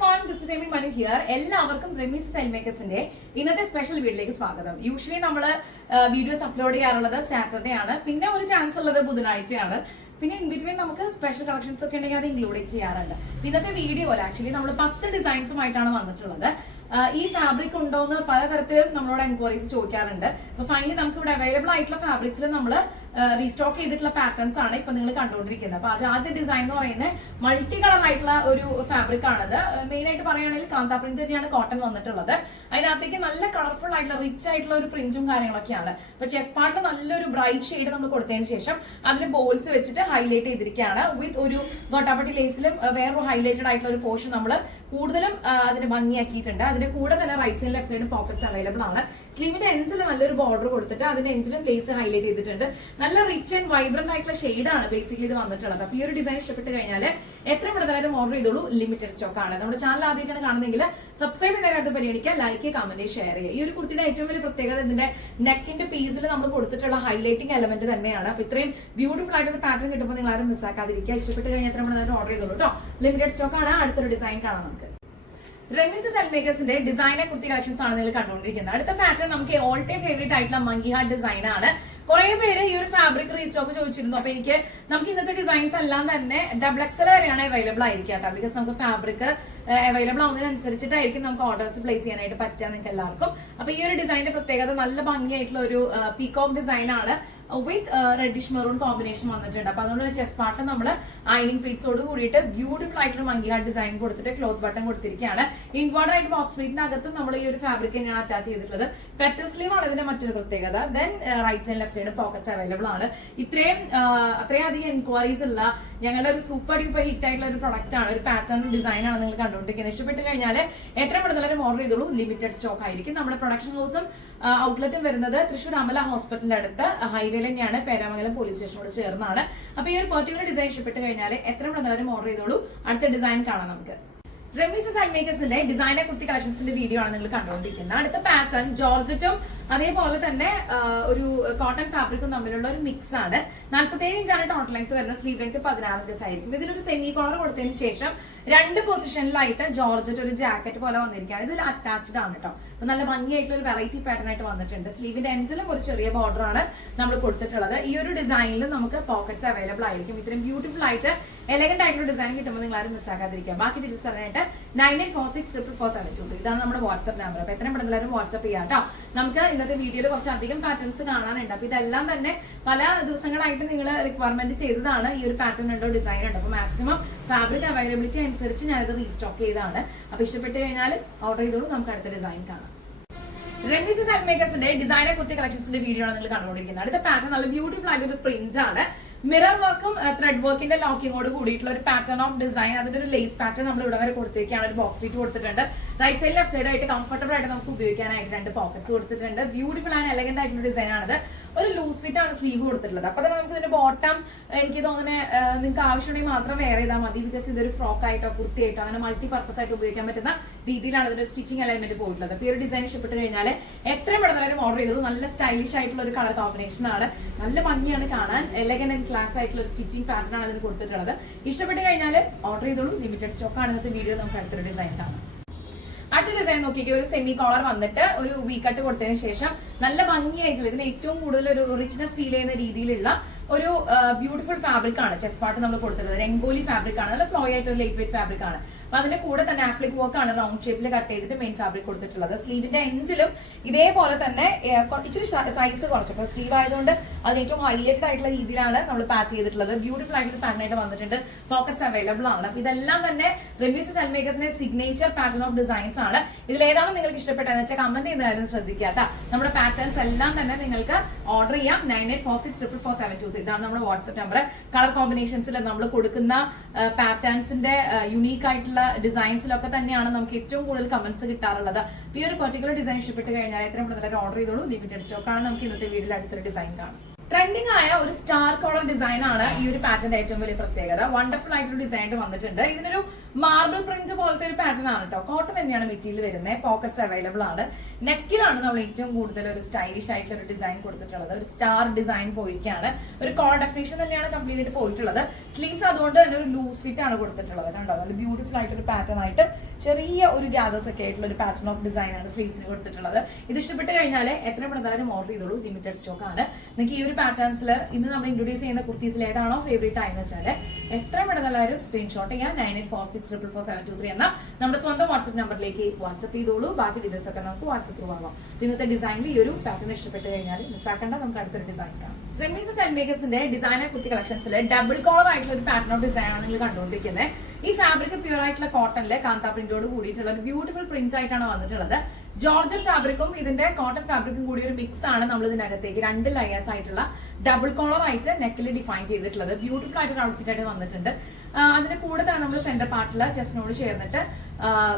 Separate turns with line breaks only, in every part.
One എല്ലാവർക്കും Remees style മേക്കേഴ്സിന്റെ ഇന്നത്തെ special വീഡിയോയിലേക്ക് സ്വാഗതം. യൂഷ്വലി നമ്മൾ വീഡിയോസ് അപ്ലോഡ് ചെയ്യാറുള്ളത് സാറ്റർഡേ ആണ് പിന്നെ ഒരു ചാൻസ് ഉള്ളത് ബുധനാഴ്ചയാണ്. പിന്നെ ഇൻ ബിറ്റ്വീൻ നമുക്ക് സ്പെഷ്യൽ കളക്ഷൻസ് ഒക്കെ ഉണ്ടെങ്കിൽ അത് ഇൻക്ലൂഡ് ചെയ്യാറുണ്ട്. ഇന്നത്തെ വീഡിയോയിൽ ആക്ച്വലി നമ്മൾ പത്ത് ഡിസൈൻസുമായിട്ടാണ് വന്നിട്ടുള്ളത്. ഈ ഫാബ്രിക് ഉണ്ടോ ഉണ്ടോന്ന് പലതരത്തിലും നമ്മളോട് എൻക്വയറീസ് ചോദിക്കാറുണ്ട്. അപ്പൊ ഫൈനലി നമുക്ക് ഇവിടെ അവൈലബിൾ ആയിട്ടുള്ള ഫാബ്രിക്സിൽ നമ്മൾ റീസ്റ്റോക്ക് ചെയ്തിട്ടുള്ള പാറ്റേൺസ് ആണ് ഇപ്പൊ നിങ്ങൾ കണ്ടുകൊണ്ടിരിക്കുന്നത് അപ്പൊ അത് ആദ്യ ഡിസൈൻ എന്ന് പറയുന്നത് മൾട്ടി കളർ ആയിട്ടുള്ള ഒരു ഫാബ്രിക് ആണത്. മെയിൻ ആയിട്ട് പറയുകയാണെങ്കിൽ കാന്ത പ്രിന്റ് തന്നെയാണ് കോട്ടൺ വന്നിട്ടുള്ളത്. അതിനകത്തേക്ക് നല്ല കളർഫുൾ ആയിട്ടുള്ള റിച്ച് ആയിട്ടുള്ള ഒരു പ്രിന്റും കാര്യങ്ങളൊക്കെയാണ്. അപ്പൊ ചെസ് പാർട്ടിൽ നല്ലൊരു ബ്രൈറ്റ് ഷെയ്ഡ് നമ്മൾ കൊടുത്തതിന് ശേഷം അതിൽ ബോൾസ് വെച്ചിട്ട് ഹൈലൈറ്റ് ചെയ്തിരിക്കുകയാണ്. വിത്ത് ഒരു ഗോട്ടാപ്പട്ടി ലേസിലും വേറൊരു ഹൈലൈറ്റഡ് ആയിട്ടുള്ള ഒരു പോർഷൻ നമ്മൾ കൂടുതലും അതിന് ഭംഗിയാക്കിയിട്ടുണ്ട്. അതിന്റെ കൂടെ തന്നെ റൈറ്റ് സൈഡ് ലെഫ്റ്റ് സൈഡും പോക്കറ്റ്സ് അവൈലബിൾ ആണ്. സ്ലീവിന്റെ എൻഡിൽ നല്ലൊരു ബോർഡർ കൊടുത്തിട്ട് അതിന്റെ എൻസിലും ബേസ് ഹൈലൈറ്റ് ചെയ്തിട്ടുണ്ട്. നല്ല റിച്ച് ആൻഡ് വൈബ്രന്റ് ആയിട്ടുള്ള ഷെയ്ഡാണ് ബേസിക്കലി ഇത് വന്നിട്ടുള്ളത്. അപ്പൊ ഈ ഒരു ഡിസൈൻ ഇഷ്ടപ്പെട്ട് കഴിഞ്ഞാൽ എത്ര പെട്ടെന്നാലും ഓർഡർ ചെയ്തോളൂ. ലിമിറ്റഡ് സ്റ്റോക്ക് ആണ്. നമ്മുടെ ചാനൽ ആദ്യമായിട്ടാണ് കാണുന്നെങ്കിൽ സബ്സ്ക്രൈബ് ചെയ്യുന്ന കാര്യത്തിൽ പരിഗണിക്കുക. ലൈക്ക് കമന്റ് ഷെയർ ചെയ്യുക. ഈ ഒരു കുർത്തിയുടെ ഏറ്റവും വലിയ പ്രത്യേകത ഇതിന്റെ നെക്കിന്റെ പീസിൽ നമ്മൾ കൊടുത്തിട്ടുള്ള ഹൈലൈറ്റിംഗ് എലമെന്റ് തന്നെയാണ്. അപ്പൊ ഇത്രയും ബ്യൂട്ടിഫുൾ ആയിട്ടൊരു പാറ്റേൺ കിട്ടുമ്പോൾ നിങ്ങൾ ആരും മിസ്സാക്കാതിരിക്കുക ഇഷ്ടപ്പെട്ട് കഴിഞ്ഞാൽ എത്ര പെട്ടെന്നാലും ഓർഡർ ചെയ്തോളൂ കേട്ടോ ലിമിറ്റഡ് സ്റ്റോക്ക് ആണ്. അടുത്തൊരു ഡിസൈൻ കാണാം നമുക്ക്. റെമിസ് സെൽഫ് മേക്കേഴ്സിന്റെ ഡിസൈനർ കുർത്തി കളക്ഷൻസ് ആണ് നിങ്ങൾ കണ്ടുകൊണ്ടിരിക്കുന്നത്. അടുത്ത പാറ്റേൺ നമുക്ക് ഓൾ ടൈം ഫേവറേറ്റ് ആയിട്ടുള്ള മങ്കി ഹാർട്ട് ഡിസൈൻ ആണ്. കുറെ പേര് ഈ ഒരു ഫാബ്രിക് റീസ്റ്റോക്ക് ചോദിച്ചിരുന്നു. അപ്പൊ എനിക്ക് നമുക്ക് ഇന്നത്തെ ഡിസൈൻസ് എല്ലാം തന്നെ ഡബിൾ എക്സൽ വരെയാണ് അവൈലബിൾ ആയിരിക്കാം കേട്ടോ. ബിക്കോസ് നമുക്ക് ഫാബ്രിക് അവൈലബിൾ ആവുന്നതിനനുസരിച്ചിട്ടായിരിക്കും നമുക്ക് ഓർഡേഴ്സ് പ്ലേസ് ചെയ്യാനായിട്ട് പറ്റുക നിങ്ങൾക്ക് എല്ലാവർക്കും. അപ്പൊ ഈ ഒരു ഡിസൈനിന്റെ പ്രത്യേകത നല്ല ഭംഗിയായിട്ടുള്ള ഒരു പീകോക്ക് ഡിസൈൻ ആണ്. വിത്ത് റെഡിഷ് മെറൂൺ കോമ്പിനേഷൻ വന്നിട്ടുണ്ട്. അപ്പൊ അതുകൊണ്ട് ചെസ്റ്റ് പാർട്ട് നമ്മൾ ഐനിങ് പ്ലീറ്റ്സോട് കൂടിയിട്ട് ബ്യൂട്ടിഫുൾ ആയിട്ടുള്ള മങ്കി ഹാർട്ട് ഡിസൈൻ കൊടുത്തിട്ട് ക്ലോത്ത് ബട്ടൺ കൊടുത്തിരിക്കുകയാണ്. ഇൻവേർട്ടർ ആയിട്ട് ബോക്സ് പ്ലീറ്റിനകത്ത് നമ്മൾ ഈ ഒരു ഫാബ്രിക് തന്നെയാണ് അറ്റാച്ച് ചെയ്തിട്ടുള്ളത്. പെറ്റർ സ്ലീവ് ആണ് ഇതിന്റെ മറ്റൊരു പ്രത്യേകത. Then right side left side pockets available ആണ്. ഇത്രയും അത്രയധികം എൻക്വയറീസ് ഉള്ള ഞങ്ങളുടെ ഒരു സൂപ്പർ ഡ്യൂപ്പർ ഹിറ്റ് ആയിട്ടുള്ള ഒരു പ്രൊഡക്റ്റ് ആണ്. ഒരു പാറ്റേൺ ഡിസൈൻ ആണ് നിങ്ങൾ കണ്ടുകൊണ്ടിരിക്കുന്നത്. ഇഷ്ടപ്പെട്ട് കഴിഞ്ഞാൽ എത്ര പെട്ടെന്നാലും ഓർഡർ ചെയ്തോളൂ? ലിമിറ്റഡ് സ്റ്റോക്ക് ആയിരിക്കും. നമ്മുടെ പ്രൊഡക്ഷൻ ഹൗസും ഔട്ട്ലെറ്റും വരുന്നത് തൃശ്ശൂർ അമല ഹോസ്പിറ്റലിന്റെ അടുത്ത് ഹൈവേയിൽ തന്നെയാണ്. പേരാമംഗലം പോലീസ് സ്റ്റേഷനോട് ചേർന്നാണ്. അപ്പൊ ഈ ഒരു പെർട്ടിക്കുലർ ഡിസൈൻ ഇഷ്ടപ്പെട്ട് കഴിഞ്ഞാൽ എത്ര പെട്ടെന്നാലും ഓർഡർ ചെയ്തോളൂ? അടുത്ത ഡിസൈൻ കാണാം നമുക്ക്. റെമീസ് സൈഡ് മേക്കേഴ്സിന്റെ ഡിസൈനർ കുർത്തി കളക്ഷൻസിന്റെ വീഡിയോ ആണ് നിങ്ങൾ കണ്ടുകൊണ്ടിരിക്കുന്നത്. അടുത്ത പാറ്റേൺ ജോർജറ്റും അതേപോലെ തന്നെ ഒരു കോട്ടൺ ഫാബ്രിക്കും തമ്മിലുള്ള ഒരു മിക്സ് ആണ്. നാല്പത്തേഴ് ഇഞ്ചാണ് ടോട്ടൽ ലെങ്ത് വരുന്ന സ്ലീവ് ലെങ്ത് പതിനാറ് ഇഞ്ചസ് ആയിരിക്കും. ഇതിലൊരു സെമി കോളർ കൊടുത്തതിന് ശേഷം രണ്ട് പൊസിഷനിലായിട്ട് ജോർജറ്റ് ഒരു ജാക്കറ്റ് പോലെ വന്നിരിക്കുകയാണ്. ഇതിൽ അറ്റാച്ച്ഡ് ആണ് കേട്ടോ അപ്പൊ നല്ല ഭംഗിയായിട്ടുള്ള ഒരു വെറൈറ്റി പാറ്റേൺ ആയിട്ട് വന്നിട്ടുണ്ട്. സ്ലീവിന്റെ എൻഡിലും ഒരു ചെറിയ ബോർഡർ ആണ് നമ്മൾ കൊടുത്തിട്ടുള്ളത്. ഈ ഒരു ഡിസൈനിൽ നമുക്ക് പോക്കറ്റ്സ് അവൈലബിൾ ആയിരിക്കും. ഇത്രയും ബ്യൂട്ടിഫുൾ ആയിട്ട് എലഗന്റ് ആയിട്ടുള്ള ഡിസൈൻ കിട്ടുമ്പോൾ നിങ്ങൾ ആരും മിസ്സാക്കാതിരിക്കുക ബാക്കി ഡീറ്റെയിൽസ് അറിയാനായിട്ട് nine eight four six triple four seven two ഇതാണ് നമ്മുടെ വാട്സ്ആപ്പ് നമ്പർ അപ്പൊ എത്രയും പെട്ടെന്ന് എല്ലാവരും വാട്സ്ആപ്പ് ചെയ്യാം കേട്ടോ നമുക്ക് ഇന്നത്തെ വീഡിയോയിൽ കുറച്ച് അധികം പാറ്റേൺസ് കാണാനുണ്ട്. അപ്പൊ ഇതെല്ലാം തന്നെ പല ദിവസങ്ങളായിട്ട് നിങ്ങൾ റിക്വയർമെന്റ് ചെയ്തതാണ് ഈ ഒരു പാറ്റേൺ ഉണ്ടോ ഡിസൈൻ ഉണ്ടോ. അപ്പൊ മാക്സിമം ഫാബ്രിക് അവൈലബിലിറ്റി അനുസരിച്ച് ഞാനത് റീസ്റ്റോക്ക് ചെയ്താണ്. അപ്പൊ ഇഷ്ടപ്പെട്ട് കഴിഞ്ഞാൽ ഓർഡർ ചെയ്തോളൂ. നമുക്ക് അടുത്ത ഡിസൈൻ കാണാം. റെമിസ് സെൽ മേക്കേഴ്സിന്റെ ഡിസൈനർ കുർത്തി കളക്ഷൻസിന്റെ വീഡിയോ ആണ് നിങ്ങൾ കണ്ടുകൊണ്ടിരിക്കുന്നത്. അടുത്ത പാറ്റേൺ നല്ല ബ്യൂട്ടിഫുൾ ആയിട്ട് ഒരു പ്രിന്റ് ആണ്. മിറർ വർക്കും ത്രെഡ് വർക്കിന്റെ ലോക്കിങ്ങോട് കൂടിയിട്ടുള്ള ഒരു പാറ്റേൺ ഓഫ് ഡിസൈൻ അതിന്റെ ഒരു ലേസ് പാറ്റേൺ നമ്മൾ ഇവിടെ വരെ കൊടുത്തിരിക്കുകയാണ് ഒരു ബോക്സ് ഫീറ്റ് കൊടുത്തിട്ടുണ്ട്. റൈറ്റ് സൈഡ് ലെഫ്റ്റ് സൈഡ് ആയിട്ട് കംഫർട്ടബിൾ ആയിട്ട് നമുക്ക് ഉപയോഗിക്കാനായിട്ട് രണ്ട് പോക്കറ്റ്സ് കൊടുത്തിട്ടുണ്ട്. ബ്യൂട്ടിഫുൾ ആൻഡ് എലഗന്റ് ആയിട്ടുള്ള ഡിസൈൻ ആണത്. ഒരു ലൂസ് ഫിറ്റ് ആണ് സ്ലീവ് കൊടുത്തിട്ടുള്ളത്. അപ്പൊ തന്നെ നമുക്ക് ഇതിന്റെ ബോട്ടം എനിക്ക് തോന്നുന്നത് നിങ്ങൾക്ക് ആവശ്യമുണ്ടെങ്കിൽ മാത്രം വേറെ ചെയ്താൽ മതി. ബിക്കോസ് ഇതൊരു ഫ്രോക്ക് ആയിട്ടോ കുർത്തി ആയിട്ടോ അങ്ങനെ മൾട്ടി പർപ്പസ് ആയിട്ട് ഉപയോഗിക്കാൻ പറ്റുന്ന രീതിയിലാണ് ഇതിന്റെ സ്റ്റിച്ചിങ് അലൈൻമെന്റ് പോയിട്ടുള്ളത്. അപ്പൊ ഈ ഒരു ഡിസൈൻ ഇഷ്ടപ്പെട്ട് കഴിഞ്ഞാൽ എത്രയും പെട്ടെന്ന് ഓർഡർ ചെയ്തു. നല്ല സ്റ്റൈലിഷ് ആയിട്ടുള്ള ഒരു കളർ കോമ്പിനേഷൻ ആണ്. നല്ല ഭംഗിയാണ് കാണാൻ. എലഗൻ ആൻഡ് ക്ലാസ് ആയിട്ടുള്ള ഒരു സ്റ്റിച്ചിങ് പാറ്റേൺ ആണ് ഇതിന് കൊടുത്തിട്ടുള്ളത്. ഇഷ്ടപ്പെട്ട് കഴിഞ്ഞാൽ ഓർഡർ ചെയ്തോളൂ. ലിമിറ്റഡ് സ്റ്റോക്ക് ആണ്. ഇന്നത്തെ വീഡിയോ നമുക്ക് അടുത്തൊരു ഡിസൈൻ കാണാം. അടുത്ത ഡിസൈൻ നോക്കിക്കോ ഒരു സെമി കോളർ വന്നിട്ട് ഒരു വി കട്ട് കൊടുത്തതിന് ശേഷം നല്ല ഭംഗിയായിട്ടുള്ള ഇതിന് ഏറ്റവും കൂടുതൽ ഒരു റിച്ച്നെസ് ഫീൽ ചെയ്യുന്ന രീതിയിലുള്ള ഒരു ബ്യൂട്ടിഫുൾ ഫാബ്രിക് ആണ്. ചെസ് പാട്ട് നമ്മൾ കൊടുത്തിട്ടുള്ളത്. രംഗോലി ഫാബ്രിക് ആണ്. നല്ല ഫ്ലോ ആയിട്ട് ലൈറ്റ് വെയിറ്റ് ഫാബ്രിക് ആണ്. അപ്പൊ അതിന്റെ കൂടെ തന്നെ ആപ്ലിക് വർക്ക് ആണ് റൗണ്ട് ഷേപ്പിൽ കട്ട് ചെയ്തിട്ട് മെയിൻ ഫാബ്രിക് കൊടുത്തിട്ടുള്ളത്. സ്ലീവിന്റെ എഞ്ചിലും ഇതേപോലെ തന്നെ ഇച്ചിരി സൈസ് കുറച്ച്. അപ്പൊ സ്ലീവ് ആയതുകൊണ്ട് അത് ഏറ്റവും ഹൈലൈറ്റഡ് ആയിട്ടുള്ള രീതിയിലാണ് നമ്മൾ പാച്ച് ചെയ്തിട്ടുള്ളത്. ബ്യൂട്ടിഫുൾ ആയിട്ട് പാറ്റേൺ ആയിട്ട് വന്നിട്ടുണ്ട്. പോക്കറ്റ്സ് അവൈലബിൾ ആണ്. അപ്പൊ ഇതെല്ലാം തന്നെ റിവ്യൂസ് സെൽമേക്കേഴ്സിന്റെ സിഗ്നേച്ചർ പാറ്റേൺ ഓഫ് ഡിസൈൻസ് ആണ്. ഇതിൽ ഏതാണ് നിങ്ങൾക്ക് ഇഷ്ടപ്പെട്ടതെന്ന് വെച്ചാൽ കമന്റ് ചെയ്യുന്ന കാര്യം നമ്മുടെ പാറ്റേൺസ് എല്ലാം തന്നെ നിങ്ങൾക്ക് ഓർഡർ ചെയ്യാം. Nine eight four six triple four seven two ഇതാണ് നമ്മുടെ വാട്സ്ആപ്പ് നമ്പർ കളർ കോമ്പിനേഷൻസിൽ നമ്മൾ കൊടുക്കുന്ന പാറ്റേൺസിന്റെ യുണീക്ക് ആയിട്ടുള്ള ഡിസൈൻസിലൊക്കെ തന്നെയാണ് നമുക്ക് ഏറ്റവും കൂടുതൽ കമന്റ്സ് കിട്ടാറുള്ളത്. ഈ ഒരു പെർട്ടിക്കുലർ ഡിസൈൻ ഇഷ്ടപ്പെട്ട് കഴിഞ്ഞാൽ എത്രയും പെട്ടെന്ന് ഓർഡർ ചെയ്തോളൂ. ലിമിറ്റഡ് സ്റ്റോക്ക് ആണ്. നമുക്ക് ഇന്നത്തെ വീഡിയോയിൽ അടുത്തൊരു ഡിസൈൻ കാണാം. ട്രെൻഡിങ് ആയ ഒരു സ്റ്റാർ കോളർ ഡിസൈൻ ആണ് ഈ ഒരു പാറ്റേൺ ഏറ്റവും വലിയ പ്രത്യേകത. വണ്ടർഫുൾ ആയിട്ടൊരു ഡിസൈൻ വന്നിട്ടുണ്ട്. ഇതിനൊരു മാർബിൾ പ്രിന്റ് പോലത്തെ ഒരു പാറ്റേൺ ആണ് കേട്ടോ കോട്ടൺ തന്നെയാണ് മെറ്റീരിയൽ വരുന്നത്. പോക്കറ്റ്സ് അവൈലബിൾ ആണ്. നെക്കിലാണ് നമ്മൾ ഏറ്റവും കൂടുതൽ ഒരു സ്റ്റൈലിഷ് ആയിട്ടുള്ള ഒരു ഡിസൈൻ കൊടുത്തിട്ടുള്ളത്. ഒരു സ്റ്റാർ ഡിസൈൻ പോയിരിക്കുകയാണ്. ഒരു കോൾ ഡെഫിനേഷൻ തന്നെയാണ് കംപ്ലീറ്റ് ആയിട്ട് പോയിട്ടുള്ളത്. സ്ലീവ്സ് അതുകൊണ്ട് തന്നെ ഒരു ലൂസ് ഫിറ്റ് ആണ് കൊടുത്തിട്ടുള്ളത്. കണ്ടോ? നല്ല ബ്യൂട്ടിഫുൾ ആയിട്ട് ഒരു പാറ്റേൺ ആയിട്ട് ചെറിയ ഒരു ഗ്യാദേഴ്സ് ഒക്കെ ആയിട്ടുള്ള ഒരു പാറ്റേൺ ഓഫ് ഡിസൈൻ ആണ് സ്ലീവ്സിന് കൊടുത്തിട്ടുള്ളത്. ഇത് ഇഷ്ടപ്പെട്ട് കഴിഞ്ഞാൽ എത്ര പെടുന്നാലും ഓർഡർ ചെയ്തോളൂ. ലിമിറ്റഡ് സ്റ്റോക്ക് ആണ്. നിങ്ങൾക്ക് ഈ ഒരു പാറ്റേൺസിൽ ഇന്ന് നമ്മൾ ഇൻട്രൊഡ്യൂസ് ചെയ്യുന്ന കുർത്തീസിൽ ഏതാണോ ഫേവറേറ്റ് ആയെന്ന് വെച്ചാൽ എത്ര പെടുന്നാലും സ്ക്രീൻഷോട്ട് ചെയ്യാൻ nine eight four six triple four seven two three എന്ന നമ്മുടെ സ്വന്തം വാട്സ്ആപ്പ് നമ്പറിലേക്ക് വാട്സ്ആപ്പ് ചെയ്തോളൂ. ബാക്കി ഡീറ്റെയിൽസ് ഒക്കെ നമുക്ക് വാട്സ്ആപ്പ് ത്രൂ ആവാം. ഇന്നത്തെ ഡിസൈനിൽ ഈ ഒരു പാറ്റേൺ ഇഷ്ടപ്പെട്ട് കഴിഞ്ഞാൽ മിസ്സാക്കേണ്ട നമുക്ക് അടുത്തൊരു ഡിസൈൻ കാണാം. റെമീസ് ആൻഡ് മേക്കേഴ്സിന്റെ ഡിസൈനർ കുർത്തി കളക്ഷൻസിൽ ഡബിൾ കോളർ ആയിട്ടുള്ള ഒരു പാറ്റേൺ ഓഫ് ഡിസൈൻ ആണ് നിങ്ങൾ കണ്ടുകൊണ്ടിരിക്കുന്നത് ഈ ഫാബ്രിക് പ്യൂർ ആയിട്ടുള്ള കോട്ടണിലെ കാന്ത പ്രിന്റോട് കൂടിയിട്ടുള്ള ഒരു ബ്യൂട്ടിഫുൾ പ്രിന്റ് ആയിട്ടാണ് വന്നിട്ടുള്ളത്. ജോർജൻ ഫാബ്രിക്കും ഇതിന്റെ കോട്ടൺ ഫാബ്രിക്കും കൂടി ഒരു മിക്സ് ആണ് നമ്മൾ ഇതിനകത്തേക്ക് രണ്ട് ലയേഴ്സ് ആയിട്ടുള്ള ഡബിൾ കോളർ ആയിട്ട് നെക്കിൽ ഡിഫൈൻ ചെയ്തിട്ടുള്ളത്. ബ്യൂട്ടിഫുൾ ആയിട്ടൊരു ഔട്ട്ഫിറ്റ് ആയിട്ട് വന്നിട്ടുണ്ട്. അതിന്റെ കൂടെ തന്നെ നമ്മൾ സെന്റർ പാർട്ടിൽ ചെസ്റ്റിനോട് ചേർന്നിട്ട്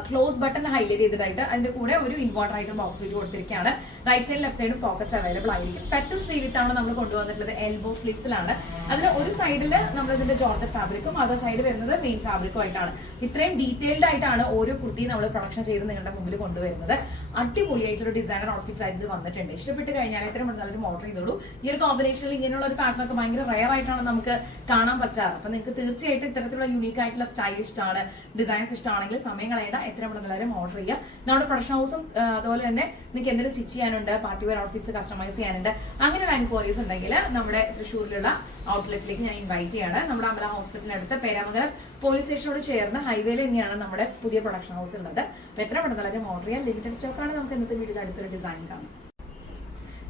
ക്ലോത്ത് ബട്ടൺ ഹൈലൈറ്റ് ചെയ്തിട്ടായിട്ട് അതിന്റെ കൂടെ ഒരു ഇൻവോർട്ടർ ആയിട്ട് ബോക്സ് വിറ്റ് കൊടുത്തിരിക്കുകയാണ്. റൈറ്റ് സൈഡ് ലെഫ്റ്റ് സൈഡും പോക്കറ്റ്സ് അവൈലബിൾ ആയിരിക്കും. പെറ്റൽ സ്ലീവിത്താണ് നമ്മൾ കൊണ്ടുവന്നിട്ടുള്ളത് എൽബോ സ്ലീവ്സിലാണ് അതിൽ ഒരു സൈഡിൽ നമ്മൾ ഇതിന്റെ ജോർജ് ഫാബ്രിക്കും അതർ സൈഡ് വരുന്നത് മെയിൻ ഫാബ്രിക്കും ആയിട്ടാണ്. ഇത്രയും ഡീറ്റെയിൽഡ് ആയിട്ടാണ് ഓരോ കുർത്തിയും നമ്മൾ പ്രൊഡക്ഷൻ ചെയ്ത് നിങ്ങളുടെ മുമ്പിൽ കൊണ്ടുവരുന്നത്. അടിപൊളിയായിട്ടൊരു ഡിസൈനർ ഔട്ട്ഫിറ്റ്സ് ആയിട്ട് ഇത് വന്നിട്ടുണ്ട്. ഇഷ്ടപ്പെട്ട് കഴിഞ്ഞാൽ എത്രയും നല്ലൊരു ഓർഡർ ചെയ്തോളൂ. ഈ ഒരു കോമ്പിനേഷനിൽ ഇങ്ങനെയുള്ള ഒരു പാറ്റേൺ ഒക്കെ ഭയങ്കര റയർ ആയിട്ടാണ് നമുക്ക് കാണാൻ പറ്റാറ്. അപ്പൊ നിങ്ങൾക്ക് തീർച്ചയായിട്ടും ഇത്തരത്തിലുള്ള യുണീക്ക് ആയിട്ടുള്ള സ്റ്റൈൽ ഇഷ്ടമാണ് ഡിസൈൻസ് ഇഷ്ടമാണെങ്കിൽ സമയം കളയേണ്ട എത്രയും പെട്ടെന്ന് എല്ലാവരും ഓർഡർ ചെയ്യുക നമ്മുടെ പ്രൊഡക്ഷൻ ഹൗസും അതുപോലെ തന്നെ നിങ്ങൾക്ക് എന്തെങ്കിലും സ്റ്റിച്ച് ചെയ്യാനുണ്ട് പാർട്ടി വെയർ ഔട്ട്ഫിറ്റ്സ് കസ്റ്റമൈസ് ചെയ്യാനുണ്ട് അങ്ങനെയുള്ള എൻക്വയറീസ് ഉണ്ടെങ്കിൽ നമ്മുടെ തൃശ്ശൂരിലുള്ള ഔട്ട്ലെറ്റിലേക്ക് ഞാൻ ഇൻവൈറ്റ് ചെയ്യാണ്. നമ്മുടെ അമല ഹോസ്പിറ്റലിനടുത്ത് പേരാമംഗലം പോലീസ് സ്റ്റേഷനോട് ചേർന്ന് ഹൈവേയിൽ തന്നെയാണ് നമ്മുടെ പുതിയ പ്രൊഡക്ഷൻ ഹൗസ് ഉള്ളത്. അപ്പോൾ എത്ര പെട്ടെന്ന് ഓർഡർ ചെയ്യാം. ലിമിറ്റഡ് സ്റ്റോക്കാണ് നമുക്ക് ഇന്നത്തെ വീട്ടിൽ അടുത്തൊരു ഡിസൈൻ കാണാം.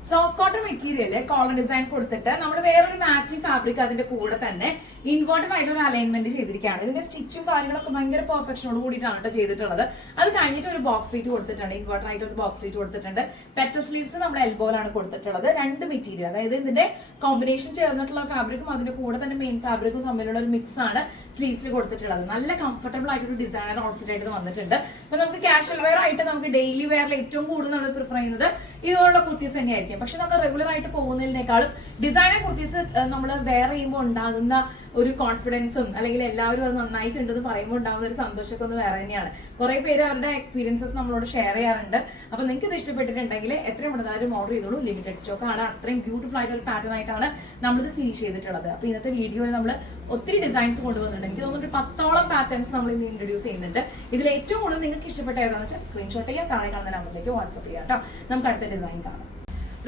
Soft cotton material collar design കൊടുത്തിട്ട് നമ്മൾ വേറൊരു മാച്ചിങ് ഫാബ്രിക് അതിന്റെ കൂടെ തന്നെ ഇൻവേർട്ടഡ് ആയിട്ട് ഒരു അലൈൻമെന്റ് ചെയ്തിരിക്കുകയാണ്. ഇതിന്റെ സ്റ്റിച്ചും കാര്യങ്ങളൊക്കെ ഭയങ്കര പെർഫെക്ഷനോട് കൂടിയിട്ടാണ് കേട്ടോ ചെയ്തിട്ടുള്ളത്. അത് കഴിഞ്ഞിട്ട് ഒരു ബോക്സ് ഫീറ്റ് കൊടുത്തിട്ടുണ്ട്. ഇൻവേർട്ടർ ആയിട്ട് ഒരു ബോക്സ് ഫീറ്റ് കൊടുത്തിട്ടുണ്ട്. പെറ്റ സ്ലീവ്സ് നമ്മൾ എൽബോയിലാണ് കൊടുത്തിട്ടുള്ളത്. രണ്ട് മെറ്റീരിയൽ അതായത് ഇതിന്റെ കോമ്പിനേഷൻ ചേർന്നിട്ടുള്ള ഫാബ്രിക്കും അതിന്റെ കൂടെ തന്നെ മെയിൻ ഫാബ്രിക്കും തമ്മിലുള്ള ഒരു മിക്സ് ആണ്. സ്ലീവ്സിൽ കൊടുത്തിട്ടുള്ളത്. നല്ല കംഫർട്ടബിൾ ആയിട്ടൊരു ഡിസൈനർ ഔട്ട്ഫിറ്റ് ആയിട്ട് വന്നിട്ടുണ്ട്. അപ്പൊ നമുക്ക് കാഷ്വൽ വെയർ ആയിട്ട് നമുക്ക് ഡെയിലി വെയറിൽ ഏറ്റവും കൂടുതൽ നമ്മൾ പ്രിഫർ ചെയ്യുന്നത് ഇതുപോലുള്ള കുർത്തീസ് തന്നെയായിരിക്കും. പക്ഷെ നമ്മൾ റെഗുലർ ആയിട്ട് പോകുന്നതിനേക്കാളും ഡിസൈനർ കുർത്തീസ് നമ്മൾ വെയർ ചെയ്യുമ്പോൾ ഉണ്ടാകുന്ന ഒരു കോൺഫിഡൻസും അല്ലെങ്കിൽ എല്ലാവരും അത് നന്നായിട്ടുണ്ടെന്ന് പറയുമ്പോൾ ഉണ്ടാകുന്ന ഒരു സന്തോഷമൊക്കെ ഒന്ന് വേറെ തന്നെയാണ്. കുറെ പേര് അവരുടെ എക്സ്പീരിയൻസസ് നമ്മളോട് ഷെയർ ചെയ്യാറുണ്ട്. അപ്പൊ നിങ്ങൾക്ക് ഇത് ഇഷ്ടപ്പെട്ടിട്ടുണ്ടെങ്കിൽ എത്രയും പെട്ടെന്നാലും ഓർഡർ ചെയ്തോളൂ. ലിമിറ്റഡ് സ്റ്റോക്ക് ആണ്. അത്രയും ബ്യൂട്ടിഫുൾ ആയിട്ട് ഒരു പാറ്റേൺ ആയിട്ടാണ് നമ്മളിത് ഫിനിഷ് ചെയ്തിട്ടുള്ളത്. അപ്പൊ ഇന്നത്തെ വീഡിയോയിൽ നമ്മൾ ഒത്തിരി ഡിസൈൻസ് കൊണ്ടുവന്നിട്ടുണ്ട്. എനിക്ക് തോന്നുന്നു ഒരു പത്തോളം പാറ്റേൺസ് നമ്മൾ ഇന്ന് ഇൻട്രൊഡ്യൂസ് ചെയ്യുന്നുണ്ട്. ഇതിൽ ഏറ്റവും കൂടുതൽ നിങ്ങൾക്ക് ഇഷ്ടപ്പെട്ട ഏതാണെന്ന് വെച്ചാൽ സ്ക്രീൻഷോട്ട് ചെയ്യാൻ താഴെ കാണുന്ന നമ്പറിലേക്ക് വാട്സ്ആപ്പ് ചെയ്യാം കേട്ടോ. നമുക്ക് അടുത്ത ഡിസൈൻ കാണാം.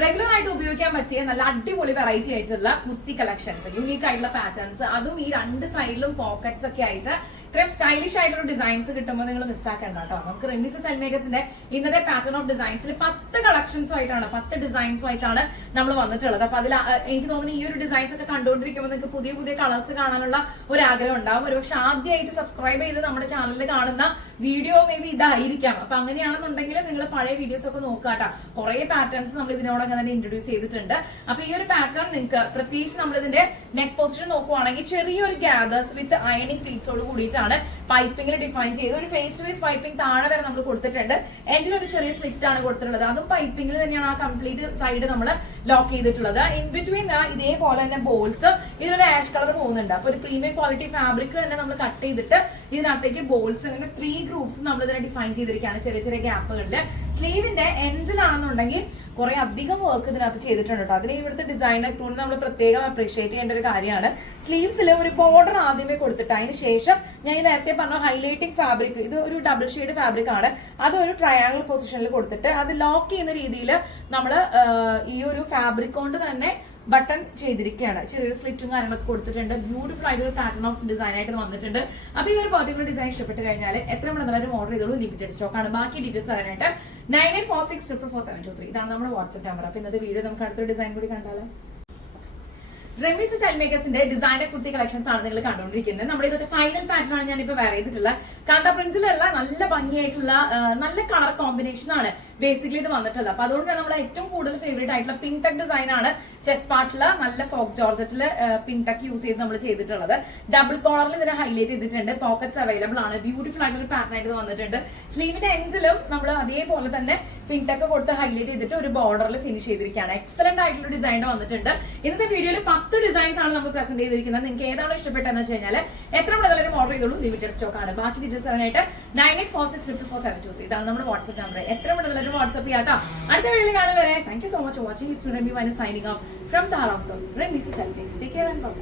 റെഗുലർ ആയിട്ട് ഉപയോഗിക്കാൻ പറ്റിയ നല്ല അടിപൊളി വെറൈറ്റി ആയിട്ടുള്ള കുത്തി കളക്ഷൻസ് യുണീക്ക് ആയിട്ടുള്ള പാറ്റേൺസ് അതും ഈ രണ്ട് സൈഡിലും പോക്കറ്റ്സ് ഒക്കെ ആയിട്ട് ഇത്രയും സ്റ്റൈലിഷ് ആയിട്ടുള്ള ഡിസൈൻസ് കിട്ടുമ്പോൾ നിങ്ങൾ മിസ്സാക്കണ്ട കേട്ടോ നമുക്ക് റെമിസ് സെൽമേക്കേഴ്സിന്റെ ഇന്നത്തെ പാറ്റേൺ ഓഫ് ഡിസൈൻസിൽ പത്ത് കളക്ഷൻസും ആയിട്ടാണ് പത്ത് ഡിസൈൻസും ആയിട്ടാണ് നമ്മൾ വന്നിട്ടുള്ളത്. അപ്പൊ അതിൽ എനിക്ക് തോന്നുന്നു ഈ ഒരു ഡിസൈൻസ് ഒക്കെ കണ്ടുകൊണ്ടിരിക്കുമ്പോൾ നിങ്ങൾക്ക് പുതിയ പുതിയ കളേഴ്സ് കാണാനുള്ള ഒരു ആഗ്രഹം ഉണ്ടാവും. ഒരുപക്ഷെ ആദ്യമായിട്ട് സബ്സ്ക്രൈബ് ചെയ്ത് നമ്മുടെ ചാനലിൽ കാണുന്ന വീഡിയോ മേ ബി ഇതായിരിക്കാം. അപ്പൊ അങ്ങനെയാണെന്നുണ്ടെങ്കിൽ നിങ്ങൾ പഴയ വീഡിയോസ് ഒക്കെ നോക്കാട്ടോ കുറെ പാറ്റേൺസ് നമ്മൾ ഇതിനോടൊക്കെ തന്നെ ഇൻട്രൊഡ്യൂസ് ചെയ്തിട്ടുണ്ട്. അപ്പൊ ഈ ഒരു പാറ്റേൺ നിങ്ങൾക്ക് പ്രത്യേകിച്ച് നമ്മൾ ഇതിന്റെ നെക്ക് പൊസിഷൻ നോക്കുവാണെങ്കിൽ ചെറിയൊരു ഗ്യാദേഴ്സ് വിത്ത് അയണിങ് പ്ലീറ്റ്സോട് കൂടിയിട്ടാണ് പൈപ്പിംഗിൽ ഡിഫൈൻ ചെയ്ത്. ഒരു ഫേസ് ടു ഫേസ് പൈപ്പിംഗ് താഴെ വരെ നമ്മൾ കൊടുത്തിട്ടുണ്ട്. എൻഡിൽ ഒരു ചെറിയ സ്ലിറ്റ് ആണ് കൊടുത്തിട്ടുള്ളത്. അതും പൈപ്പിംഗിൽ തന്നെയാണ് ആ കംപ്ലീറ്റ് സൈഡ് നമ്മൾ ലോക്ക് ചെയ്തിട്ടുള്ളത്. ഇൻ ബിറ്റ്വീൻ ഇതേപോലെ തന്നെ ബോൾസ് ഇതിലൂടെ ആഷ് കളർ പോകുന്നുണ്ട്. അപ്പൊ ഒരു പ്രീമിയം ക്വാളിറ്റി ഫാബ്രിക് തന്നെ നമ്മൾ കട്ട് ചെയ്തിട്ട് ഇതിനകത്തേക്ക് ബോൾസ് ഇങ്ങനെ ത്രീ ഗ്രൂപ്പ്സ് നമ്മൾ ഇതിനെ ഡിഫൈൻ ചെയ്തിരിക്കുകയാണ് ചെറിയ ചെറിയ ഗ്യാപ്പുകളിൽ സ്ലീവിന്റെ എൻഡിലാണെന്നുണ്ടെങ്കിൽ കുറെ അധികം വർക്ക് ഇതിനകത്ത് ചെയ്തിട്ടുണ്ട് കേട്ടോ അതിന് ഇവിടുത്തെ ഡിസൈനർ ക്രൂണ് നമ്മൾ പ്രത്യേകം അപ്രീഷിയേറ്റ് ചെയ്യേണ്ട ഒരു കാര്യമാണ്. സ്ലീവ്സിൽ ഒരു ബോർഡർ ആദ്യമേ കൊടുത്തിട്ട് അതിന് ശേഷം ഞാൻ നേരത്തെ പറഞ്ഞ ഹൈലൈറ്റിംഗ് ഫാബ്രിക് ഇത് ഒരു ഡബിൾ ഷെയ്ഡ് ഫാബ്രിക് ആണ്. അത് ഒരു ട്രയാങ്കിൾ പൊസിഷനിൽ കൊടുത്തിട്ട് അത് ലോക്ക് ചെയ്യുന്ന രീതിയിൽ നമ്മൾ ഈ ഒരു ഫാബ്രിക് കൊണ്ട് തന്നെ ബട്ടൺ ചെയ്തിരിക്കുകയാണ്. ചെറിയൊരു സ്ലിറ്റും കാര്യങ്ങളൊക്കെ കൊടുത്തിട്ടുണ്ട്. ബ്യൂട്ടിഫുൾ ആയിട്ട് ഒരു പാറ്റേൺ ഓഫ് ഡിസൈൻ ആയിട്ട് വന്നിട്ടുണ്ട്. അപ്പൊ ഈ ഒരു പർട്ടിക്കുലർ ഡിസൈൻ ഇഷ്ടപ്പെട്ട് കഴിഞ്ഞാൽ എത്ര മണി ഓർഡർ ചെയ്തോളൂ. ലിമിറ്റഡ് സ്റ്റോക്ക് ആണ്. ബാക്കി ഡീറ്റെയിൽസ് അറിയാനായിട്ട് nine eight four six triple four seven two three ഇതാണ് നമ്മുടെ വാട്സ്ആപ്പ് നമ്പർ അപ്പൊ ഇന്നത്തെ വീഡിയോ നമുക്ക് അടുത്തൊരു ഡിസൈൻ കൂടി കണ്ടാലോ? റെമിസ് സ്റ്റൈൽ മേക്കേഴ്സിന്റെ ഡിസൈനർ കുർത്തി കളക്ഷൻസ് ആണ് നിങ്ങൾ കണ്ടുകൊണ്ടിരിക്കുന്നത്. നമ്മുടെ ഇതൊരു ഫൈനൽ പാറ്റേൺ ആണ് ഞാൻ ഇപ്പൊ വേറെ ചെയ്തിട്ടുള്ളത്. കാന്ത പ്രിന്റ്സിലല്ല നല്ല ഭംഗിയായിട്ടുള്ള നല്ല കളർ കോമ്പിനേഷൻ ആണ്. ബേസിക്കലി ഇത് വന്നിട്ടുള്ളത്. അപ്പൊ അതുകൊണ്ടാണ് നമ്മൾ ഏറ്റവും കൂടുതൽ ഫേവറേറ്റ് ആയിട്ടുള്ള പിങ്ക് ടെക് ഡിസൈൻ ആണ് ചെസ്റ്റ് പാർട്ടിൽ നല്ല ഫോക്സ് ജോർജറ്റിൽ പിങ്ക് ടെക് യൂസ് ചെയ്ത് നമ്മൾ ചെയ്തിട്ടുള്ളത്. ഡബിൾ കോളറിൽ ഇതിനെ ഹൈലൈറ്റ് ചെയ്തിട്ടുണ്ട്. പോക്കറ്റ്സ് അവൈലബിൾ ആണ്. ബ്യൂട്ടിഫുൾ ആയിട്ടുള്ള ഒരു പാറ്റേൺ ആയിട്ട് വന്നിട്ടുണ്ട്. സ്ലീവിന്റെ എൻഡിലും നമ്മൾ അതേപോലെ തന്നെ പിങ്ക് ടെക് കൊടുത്ത് ഹൈലൈറ്റ് ചെയ്തിട്ട് ഒരു ബോർഡറിൽ ഫിനിഷ് ചെയ്തിരിക്കുകയാണ്. എക്സലന്റ് ആയിട്ടുള്ള ഡിസൈൻ വന്നിട്ടുണ്ട്. ഇന്നത്തെ വീഡിയോയിൽ പത്ത് ഡിസൈൻസ് ആണ് നമ്മൾ പ്രസന്റ് ചെയ്തിരിക്കുന്നത്. നിങ്ങൾക്ക് ഏതാണ് ഇഷ്ടപ്പെട്ടതെന്ന് വെച്ച് കഴിഞ്ഞാൽ എത്ര മുതലും ഓർഡർ ചെയ്തോളൂ. ലിമിറ്റഡ് സ്റ്റോക്ക് ആണ്. ബാക്കി ഡീറ്റെയിൽസ് ആയിട്ട് nine eight four six triple four seven two three ഇതാണ് നമ്മുടെ വാട്സ്ആപ്പ് നമ്പർ എത്ര മുതലും വാട്സ്ആപ്പ് ചെയ്യാട്ടോ അടുത്ത വീഡിയോയിൽ കാണുവരെ thank you so much watching it's Remi wine signing off from the house of Remi selfing take care and bye